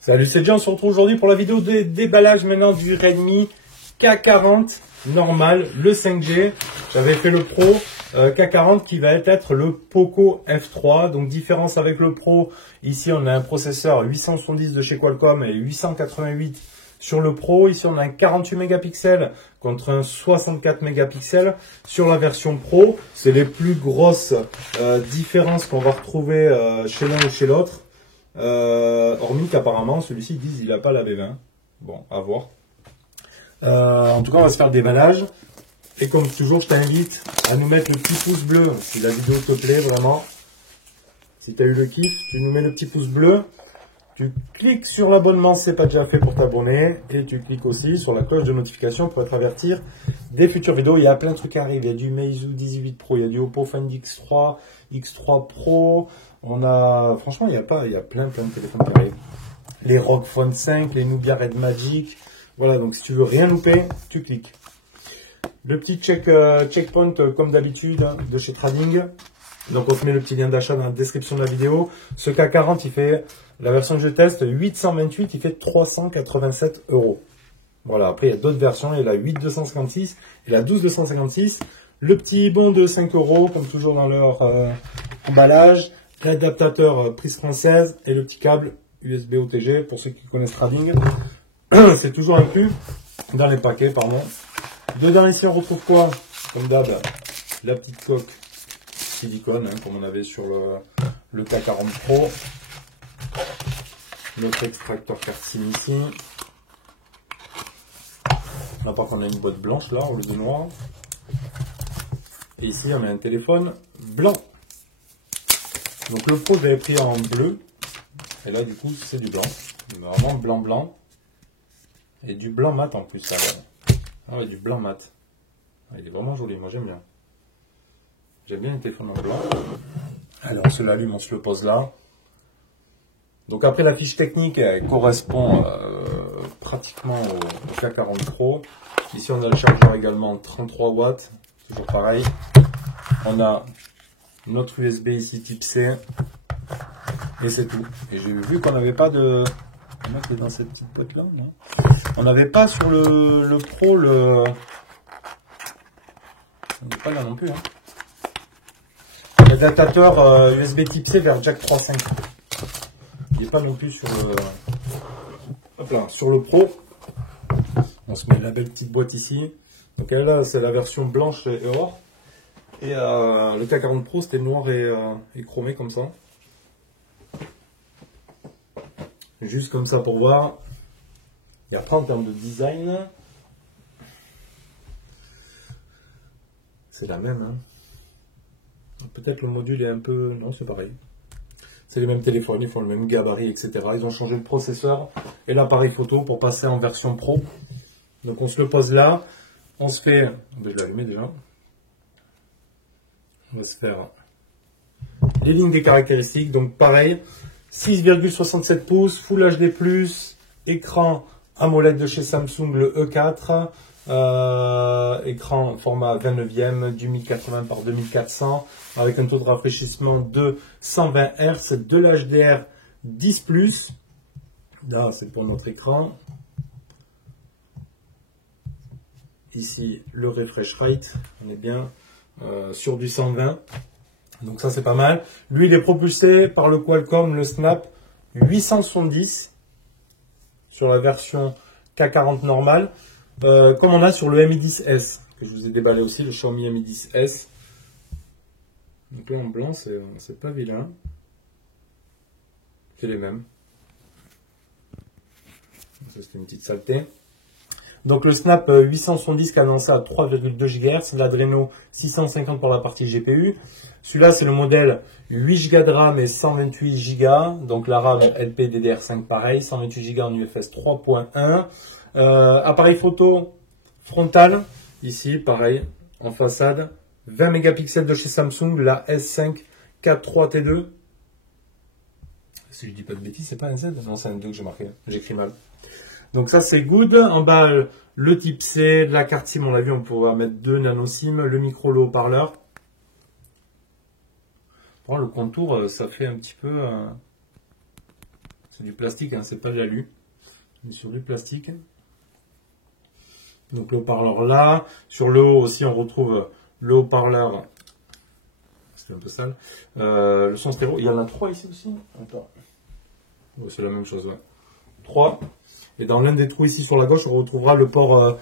Salut, c'est Jean, on se retrouve aujourd'hui pour la vidéo de déballage maintenant du Redmi K40 normal, le 5G. J'avais fait le Pro K40 qui va être le Poco F3. Donc différence avec le Pro, ici on a un processeur 870 de chez Qualcomm et 888 sur le Pro. Ici on a un 48 mégapixels contre un 64 mégapixels. Sur la version Pro, c'est les plus grosses différences qu'on va retrouver chez l'un ou chez l'autre. Hormis qu'apparemment celui-ci disent il n'a pas la V20. Bon, à voir. En tout cas, on va se faire le déballage. Et comme toujours, je t'invite à nous mettre le petit pouce bleu si la vidéo te plaît vraiment. Si tu as eu le kiff, tu nous mets le petit pouce bleu. Tu cliques sur l'abonnement si ce n'est pas déjà fait pour t'abonner. Et tu cliques aussi sur la cloche de notification pour être averti des futures vidéos. Il y a plein de trucs qui arrivent. Il y a du Meizu 18 Pro, il y a du Oppo Find X3, X3 Pro. On a, franchement, il y a plein de téléphones qui arrivent. Les ROG Phone 5, les Nubia Red Magic. Voilà, donc si tu veux rien louper, tu cliques. Le petit checkpoint, comme d'habitude, de chez Trading. Donc on te met le petit lien d'achat dans la description de la vidéo. Ce K40, il fait, la version que je teste, 828, il fait 387 €. Voilà, après il y a d'autres versions, il y a la 8256 et la 12256. Le petit bon de 5 €, comme toujours dans leur emballage. L'adaptateur prise française et le petit câble USB OTG pour ceux qui connaissent Trading. C'est toujours inclus dans les paquets, pardon. Dedans ici on retrouve quoi? Comme d'hab, la petite coque silicone, comme on avait sur le K40 Pro. Notre extracteur carte SIM ici. Là par contre on a une boîte blanche là au lieu de noir. Et ici on a un téléphone blanc. Donc le Pro, je l'avais pris en bleu. Et là, du coup, c'est du blanc. Vraiment blanc. Et du blanc mat en plus. Ça ah ouais, du blanc mat. Il est vraiment joli. Moi, j'aime bien. J'aime bien les téléphones en blanc. Alors, on se l'allume, on se le pose là. Donc après, la fiche technique, elle correspond pratiquement au K40 Pro. Ici, on a le chargeur également 33 watts. Toujours pareil. On a notre USB ici type C et c'est tout. Et j'ai vu qu'on n'avait pas de mettre dans cette petite boîte là, non, on n'avait pas sur le Pro le, on n'est pas là non plus, hein. L'adaptateur USB type C vers jack 3.5, il n'est pas non plus sur le, hop là, sur le Pro. On se met la belle petite boîte ici. Donc là c'est la version blanche et or. Et le K40 Pro, c'était noir et chromé comme ça. Juste comme ça pour voir. Et après, en termes de design, c'est la même. Hein. Peut-être le module est un peu... Non, c'est pareil. C'est les mêmes téléphones, ils font le même gabarit, etc. Ils ont changé le processeur et l'appareil photo pour passer en version Pro. Donc on se le pose là. On se fait... Je vais l'allumer déjà. On va se faire les lignes des caractéristiques. Donc pareil, 6,67 pouces, Full HD+, écran AMOLED de chez Samsung, le E4, écran format 29e du 1080 par 2400 avec un taux de rafraîchissement de 120 Hz, de l'HDR 10+. Là, c'est pour notre écran. Ici, le refresh rate, on est bien sur du 120, donc ça c'est pas mal. Lui il est propulsé par le Qualcomm, le Snap 870 sur la version K40 normale, comme on a sur le Mi 10S que je vous ai déballé aussi, le Xiaomi Mi 10S. Donc là en blanc c'est pas vilain, c'est les mêmes. Ça c'est une petite saleté. Donc le Snap 870 cadencé à 3,2 GHz, l'Adreno 650 pour la partie GPU. Celui-là c'est le modèle 8 Go de RAM et 128 Go. Donc la RAM LPDDR5 pareil, 128 Go en UFS 3.1. Appareil photo frontal, ici pareil, en façade. 20 mégapixels de chez Samsung, la S5 IV 3T2. Si je dis pas de bêtises, c'est pas un Z? Non, c'est un 2 que j'ai marqué, j'écris mal. Donc ça c'est good. En bas, le type C, la carte SIM, on l'a vu, on pourra mettre 2 nano SIM, le micro, le haut-parleur. Bon, le contour, ça fait un petit peu... c'est du plastique, hein, c'est pas de l'alu. On est sur du plastique. Donc le haut-parleur là. Sur le haut aussi, on retrouve le haut-parleur. C'est un peu sale. Le son stéréo. Il y en a 3 ici aussi. Attends. Oh, c'est la même chose, ouais. 3. Et dans l'un des trous ici sur la gauche, on retrouvera le port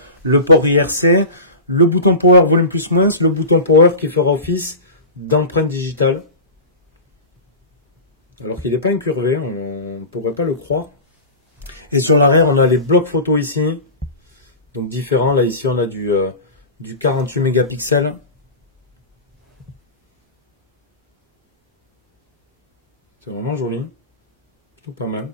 IRC, le bouton power volume plus moins, le bouton power qui fera office d'empreinte digitale. Alors qu'il n'est pas incurvé, on ne pourrait pas le croire. Et sur l'arrière, on a les blocs photo ici. Donc différents. Là, ici, on a du 48 mégapixels. C'est vraiment joli. Plutôt pas mal.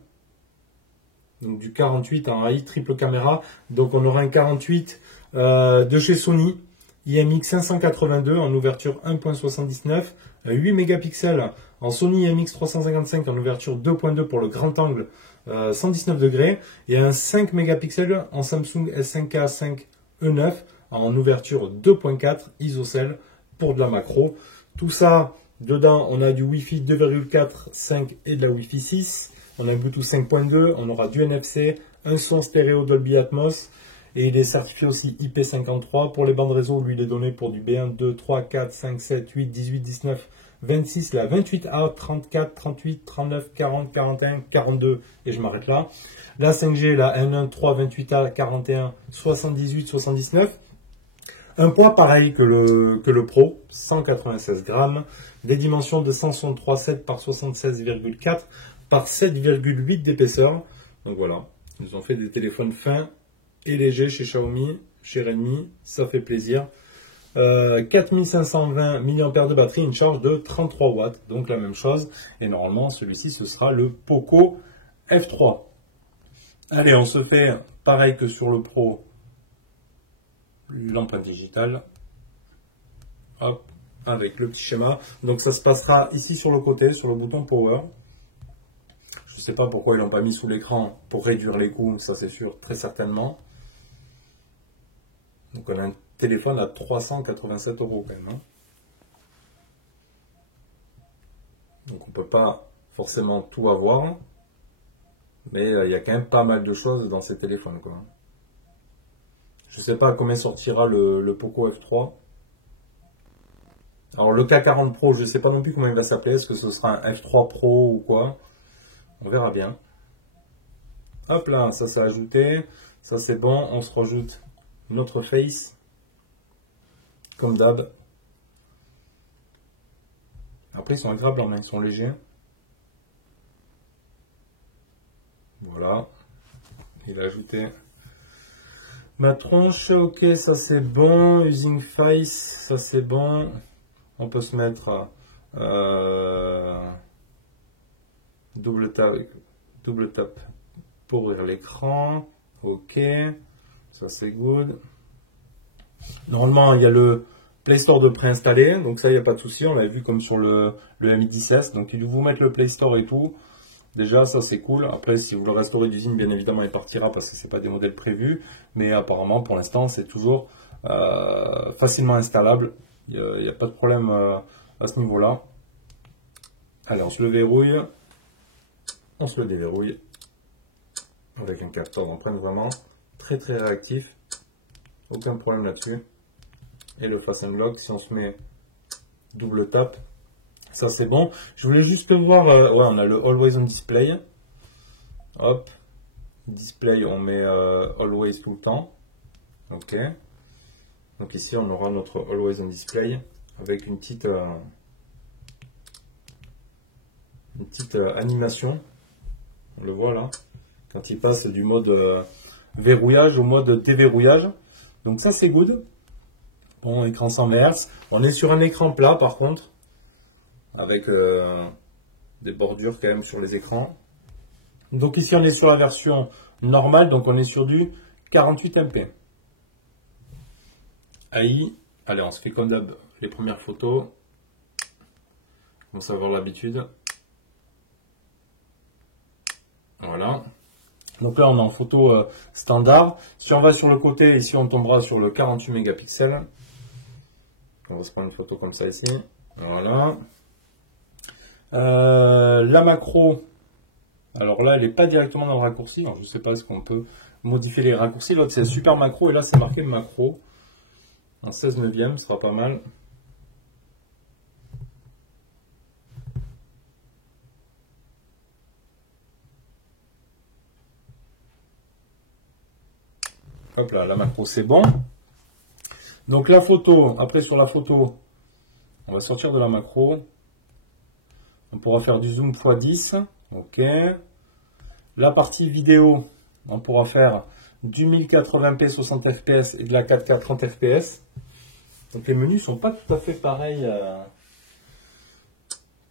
Donc du 48 en AI triple caméra. Donc on aura un 48 de chez Sony. IMX 582 en ouverture 1.79. 8 mégapixels en Sony IMX 355 en ouverture 2.2 pour le grand angle 119 degrés. Et un 5 mégapixels en Samsung S5K 5E9 en ouverture 2.4 isocèle pour de la macro. Tout ça, dedans, on a du Wi-Fi 2.4, 5 et de la Wi-Fi 6. On a un Bluetooth 5.2, on aura du NFC, un son stéréo Dolby Atmos et il est certifié aussi IP53. Pour les bandes réseau, lui, il est donné pour du B1, 2, 3, 4, 5, 7, 8, 18, 19, 26, la 28A, 34, 38, 39, 40, 41, 42 et je m'arrête là. La 5G, la N1, 3, 28A, 41, 78, 79. Un poids pareil que le Pro, 196 grammes. Des dimensions de 163,7 par 76,4 par 7,8 d'épaisseur. Donc voilà, ils ont fait des téléphones fins et légers chez Xiaomi, chez Redmi, ça fait plaisir. 4520 mAh de batterie, une charge de 33 watts, donc la même chose. Et normalement, celui-ci, ce sera le Poco F3. Allez, on se fait pareil que sur le Pro, l'empreinte digitale. Hop, avec le petit schéma. Donc ça se passera ici sur le côté, sur le bouton Power. Je ne sais pas pourquoi ils l'ont pas mis sous l'écran pour réduire les coûts, ça c'est sûr, très certainement. Donc on a un téléphone à 387 € quand même. Hein. Donc on ne peut pas forcément tout avoir. Mais il y a quand même pas mal de choses dans ces téléphones, quoi. Je ne sais pas à combien sortira le Poco F3. Alors le K40 Pro, je ne sais pas non plus comment il va s'appeler. Est-ce que ce sera un F3 Pro ou quoi? On verra bien. Hop là, ça s'est ajouté. Ça c'est bon. On se rajoute notre face. Comme d'hab. Après ils sont agréables en main, ils sont légers. Voilà. Il a ajouté ma tronche. Ok, ça c'est bon. Using face, ça c'est bon. On peut se mettre double tap pour ouvrir l'écran. Ok, ça c'est good. Normalement, il y a le Play Store de préinstallé, donc ça, il n'y a pas de souci. On l'a vu comme sur le Mi 10S. Donc, il vous mettre le Play Store et tout. Déjà, ça c'est cool. Après, si vous le restaurez d'usine, bien évidemment, il partira parce que c'est pas des modèles prévus. Mais apparemment, pour l'instant, c'est toujours facilement installable. Il n'y a pas de problème à ce niveau-là. Allez, on se le verrouille. On se le déverrouille. Avec un capteur d'empreinte vraiment très très réactif. Aucun problème là-dessus. Et le Fast Unlock, si on se met double tap, ça c'est bon. Je voulais juste voir, ouais, on a le Always on Display. Hop. Display, on met Always tout le temps. Ok. Donc ici, on aura notre Always on Display avec une petite animation. On le voit là. Quand il passe du mode verrouillage au mode déverrouillage. Donc ça c'est good. Bon, écran 100 Hz. On est sur un écran plat par contre. Avec des bordures quand même sur les écrans. Donc ici on est sur la version normale. Donc on est sur du 48 MP. AI. Allez, on se fait comme d'hab les premières photos. On va avoir l'habitude. Voilà. Donc là, on est en photo standard. Si on va sur le côté, ici, on tombera sur le 48 mégapixels. On va se prendre une photo comme ça ici. Voilà. La macro, alors là, elle n'est pas directement dans le raccourci. Alors, je ne sais pas, est-ce qu'on peut modifier les raccourcis. L'autre, c'est super macro. Et là, c'est marqué macro. En 16 neuvième, ce sera pas mal. Hop là, la macro, c'est bon. Donc la photo, après sur la photo, on va sortir de la macro. On pourra faire du zoom x10. Ok. La partie vidéo, on pourra faire du 1080p 60 fps et de la 4K 30 fps. Donc les menus sont pas tout à fait pareils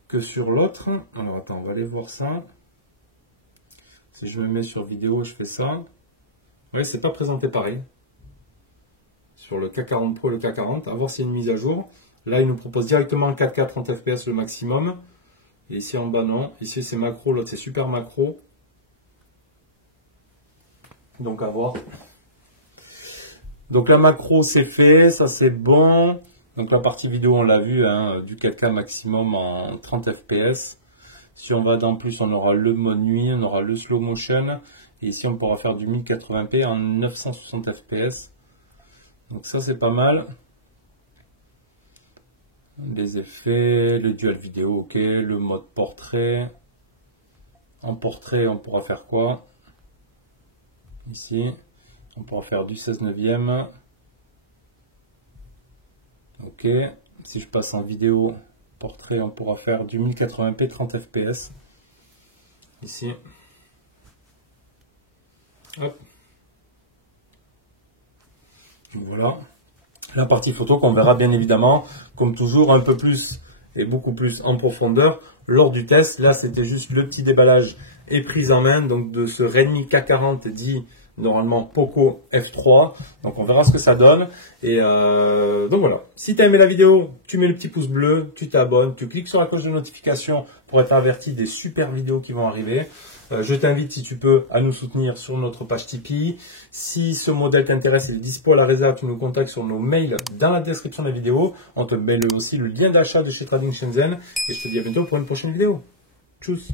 que sur l'autre. Alors attends, on va aller voir ça. Si je me mets sur vidéo, je fais ça. Oui, c'est pas présenté pareil. Sur le K40 Pro et le K40, à voir s'il y a une mise à jour. Là, il nous propose directement 4K 30 fps le maximum. Et ici en bas, non. Ici, c'est macro, l'autre, c'est super macro. Donc, à voir. Donc, la macro, c'est fait. Ça, c'est bon. Donc, la partie vidéo, on l'a vu, hein, du 4K maximum en 30 fps. Si on va dans plus, on aura le mode nuit, on aura le slow motion. Et ici, on pourra faire du 1080p en 960 fps. Donc ça, c'est pas mal. Les effets, le dual vidéo, ok. Le mode portrait. En portrait, on pourra faire quoi? Ici, on pourra faire du 16 neuvième. Ok. Si je passe en vidéo portrait, on pourra faire du 1080p 30 fps. Ici. Hop. Voilà. La partie photo qu'on verra bien évidemment, comme toujours, un peu plus et beaucoup plus en profondeur lors du test. Là, c'était juste le petit déballage et prise en main donc de ce Redmi K40 dit normalement Poco F3. Donc on verra ce que ça donne. Et donc voilà. Si tu as aimé la vidéo, tu mets le petit pouce bleu, tu t'abonnes, tu cliques sur la cloche de notification pour être averti des super vidéos qui vont arriver. Je t'invite, si tu peux, à nous soutenir sur notre page Tipeee. Si ce modèle t'intéresse, il est dispo à la réserve, tu nous contactes sur nos mails dans la description de la vidéo. On te met aussi le lien d'achat de chez Trading Shenzhen. Et je te dis à bientôt pour une prochaine vidéo. Tchuss!